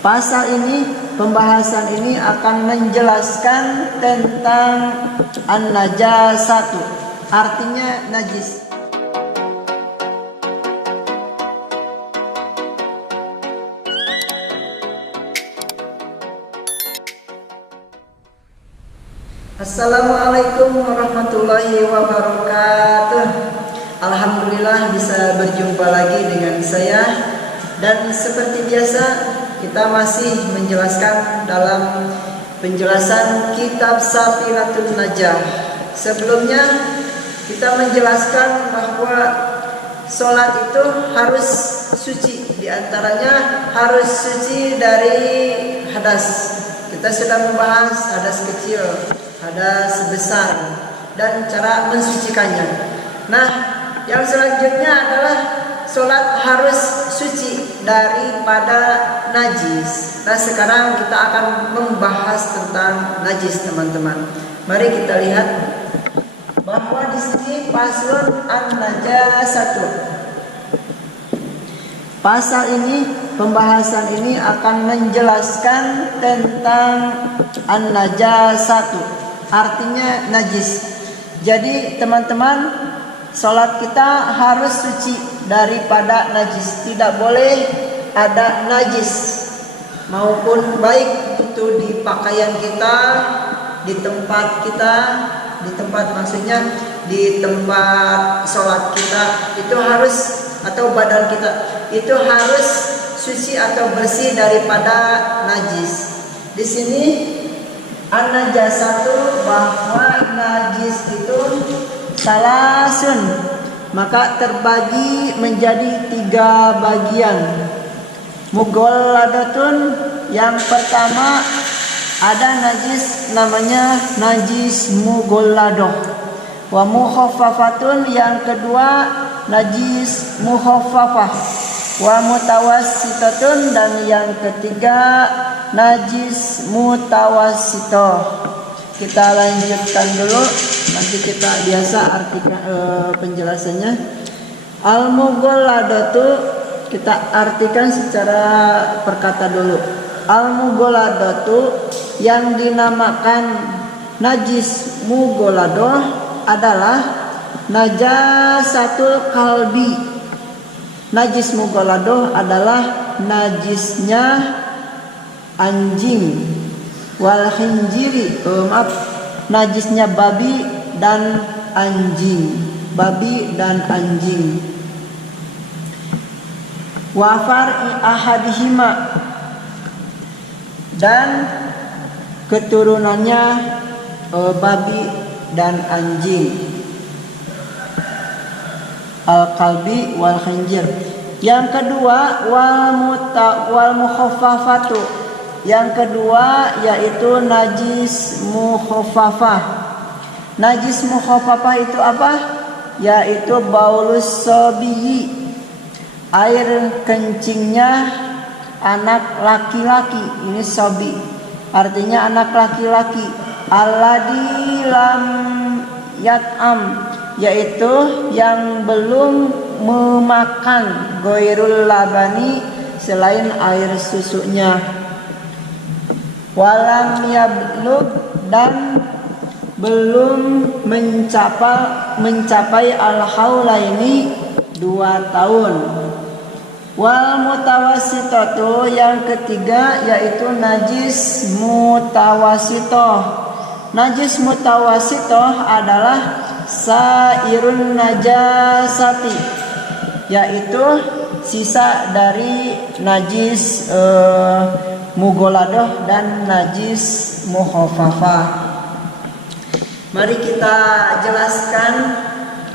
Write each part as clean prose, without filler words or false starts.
Pasal ini, pembahasan ini akan menjelaskan tentang an-najasatu, artinya najis. Assalamualaikum warahmatullahi wabarakatuh. Alhamdulillah bisa berjumpa lagi dengan saya. Dan seperti biasa, kita masih menjelaskan dalam penjelasan kitab Safinatul Najah. Sebelumnya kita menjelaskan bahwa sholat itu harus suci. Di antaranya harus suci dari hadas. Kita sudah membahas hadas kecil, hadas besar, dan cara mensucikannya. Nah, yang selanjutnya adalah sholat harus suci daripada najis. Nah, sekarang kita akan membahas tentang najis, teman-teman. Mari kita lihat bahwa di sini faslun an-najasatu. Pasal ini, pembahasan ini akan menjelaskan tentang an-najasatu, artinya najis. Jadi teman-teman, sholat kita harus suci daripada najis. Tidak boleh ada najis, maupun baik itu di pakaian kita, di tempat kita, di tempat maksudnya di tempat sholat kita itu harus, atau badan kita itu harus suci atau bersih daripada najis. Di sini an-najasatu, bahwa najis itu salasun, maka terbagi menjadi 3 bagian. Mughalladatun, yang pertama ada najis namanya najis mughalladah. Wa mukhaffafatun, yang kedua najis mukhaffafah. Wa mutawassitatun, dan yang ketiga najis mutawassithah. Kita lanjutkan dulu, nanti kita biasa artikan penjelasannya. Al-mughalladatu kita artikan secara perkata dulu. Al-mughalladatu, yang dinamakan najis mughalladah adalah najasatul kalbi. Najis mughalladah adalah najisnya anjing, wal khinjiri, najisnya babi dan anjing, babi dan anjing. Wa far'i ahadihima, dan keturunannya babi dan anjing. Al-kalbi wal khinjir. Yang kedua wal mukhaffafatu. Yang kedua yaitu najis mukhaffafah. Najis mukhaffafah itu apa? Yaitu baulus sabiyi, air kencingnya anak laki-laki. Ini sabi, artinya anak laki-laki. Alladzi lam yat'am, yaitu yang belum memakan ghairul labani, selain air susunya. Walam yablug, dan belum mencapai al-haulaini 2 tahun. Wal mutawassitatu, yang ketiga yaitu najis mutawassithah. Najis mutawassithah adalah sairun najasati, yaitu sisa dari najis mughalladah dan najis mukhaffafah. Mari kita jelaskan,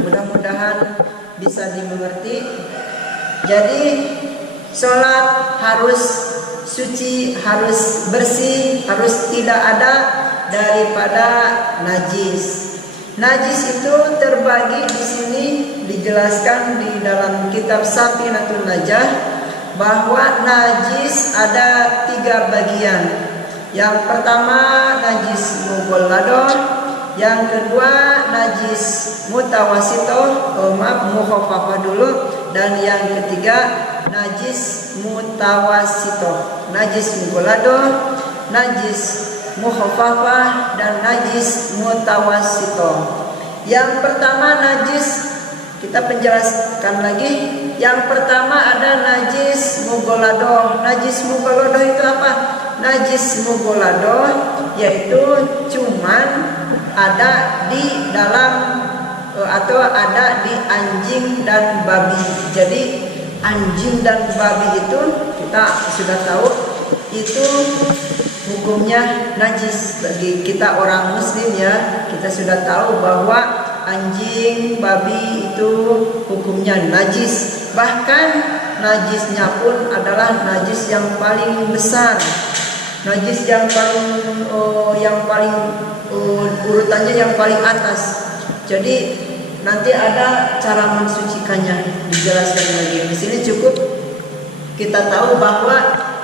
mudah-mudahan bisa dimengerti. Jadi sholat harus suci, harus bersih, harus tidak ada daripada najis. Najis itu terbagi di sini, dijelaskan di dalam kitab Safinatul Najah, bahwa najis ada 3 bagian. Yang pertama najis mughalladah, yang kedua najis mutawassithah, mukhaffafah dulu, dan yang ketiga najis mutawasito, najis mugolado, najis mukhafafah, dan najis mutawasito. Yang pertama najis, kita penjelaskan lagi. Yang pertama ada najis mugolado. Najis mugolado itu apa? Najis mugolado yaitu cuman ada di dalam atau ada di anjing dan babi. Jadi anjing dan babi itu kita sudah tahu itu hukumnya najis. Bagi kita orang muslim ya, kita sudah tahu bahwa anjing, babi itu hukumnya najis. Bahkan najisnya pun adalah najis yang paling besar, najis yang paling urutannya yang paling atas. Jadi nanti ada cara mensucikannya, dijelaskan lagi. Di sini cukup kita tahu bahwa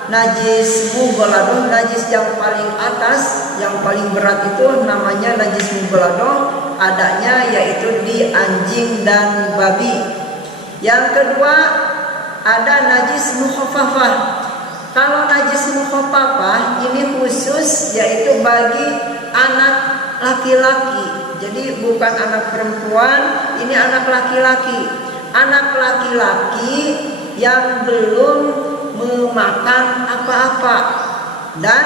najis mugolado, najis yang paling atas, yang paling berat itu namanya najis mugolado, adanya yaitu di anjing dan babi. Yang kedua ada najis mukhafafah. Kalau najis mukhafafah ini khusus yaitu bagi anak laki-laki. Jadi bukan anak perempuan, ini anak laki-laki. Anak laki-laki yang belum memakan apa-apa dan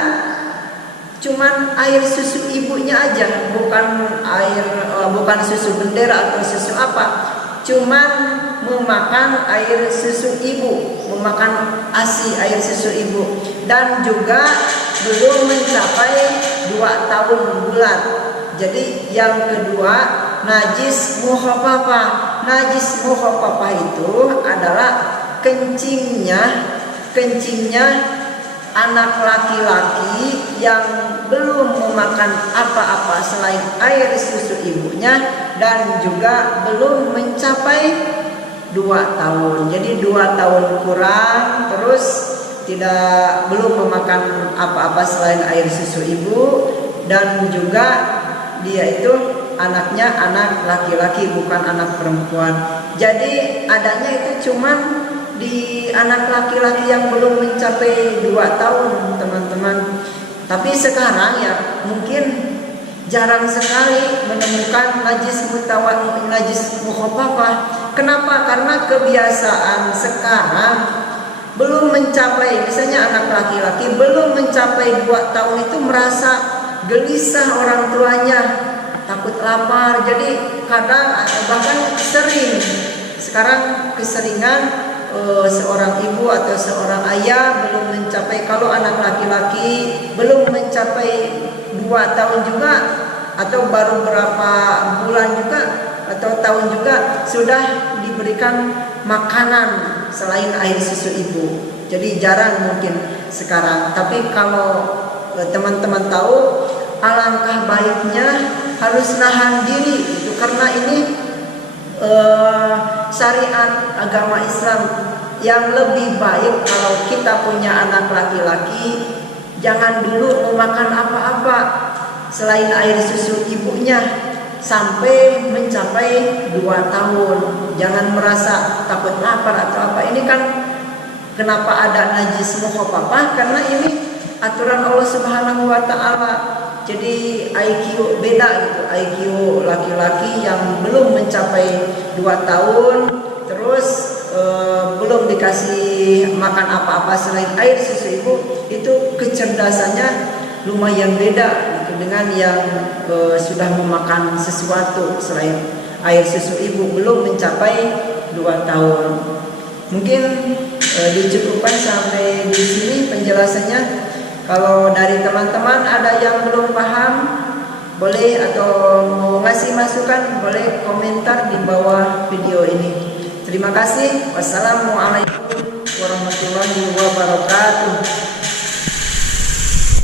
cuman air susu ibunya aja, bukan susu bendera atau susu apa, cuman memakan air susu ibu, memakan ASI air susu ibu, dan juga belum mencapai 2 tahun bulan. Jadi yang kedua najis mukhafafah. Najis mukhafafah itu adalah kencingnya anak laki-laki yang belum memakan apa-apa selain air susu ibunya dan juga belum mencapai 2 tahun. Jadi 2 tahun kurang, terus belum memakan apa-apa selain air susu ibu, dan juga dia itu anaknya anak laki-laki bukan anak perempuan. Jadi adanya itu cuman di anak laki-laki yang belum mencapai 2 tahun, teman-teman. Tapi sekarang ya mungkin jarang sekali menemukan najis mukhafafah. Kenapa? Karena kebiasaan sekarang belum mencapai, misalnya anak laki-laki belum mencapai 2 tahun itu merasa gelisah orang tuanya, takut lapar. Jadi kadang bahkan sering sekarang keseringan seorang ibu atau seorang ayah belum mencapai, kalau anak laki-laki belum mencapai 2 tahun juga atau baru berapa bulan juga atau tahun juga sudah diberikan makanan selain air susu ibu. Jadi jarang mungkin sekarang. Tapi kalau teman-teman tahu, alangkah baiknya harus nahan diri itu, karena ini syariat agama Islam. Yang lebih baik kalau kita punya anak laki-laki, jangan dulu memakan apa-apa selain air susu ibunya sampai mencapai 2 tahun. Jangan merasa takut lapar atau apa. Ini kan kenapa ada najis mukhafafah? Karena ini aturan Allah Subhanahu wa taala. Jadi IQ beda gitu. IQ laki-laki yang belum mencapai 2 tahun terus belum dikasih makan apa-apa selain air susu ibu, itu kecerdasannya lumayan beda gitu, dengan yang sudah memakan sesuatu selain air susu ibu belum mencapai 2 tahun. Mungkin dicukupkan sampai di sini penjelasannya. Kalau dari teman-teman ada yang belum paham, boleh, atau mau ngasih masukan, boleh komentar di bawah video ini. Terima kasih. Wassalamualaikum warahmatullahi wabarakatuh.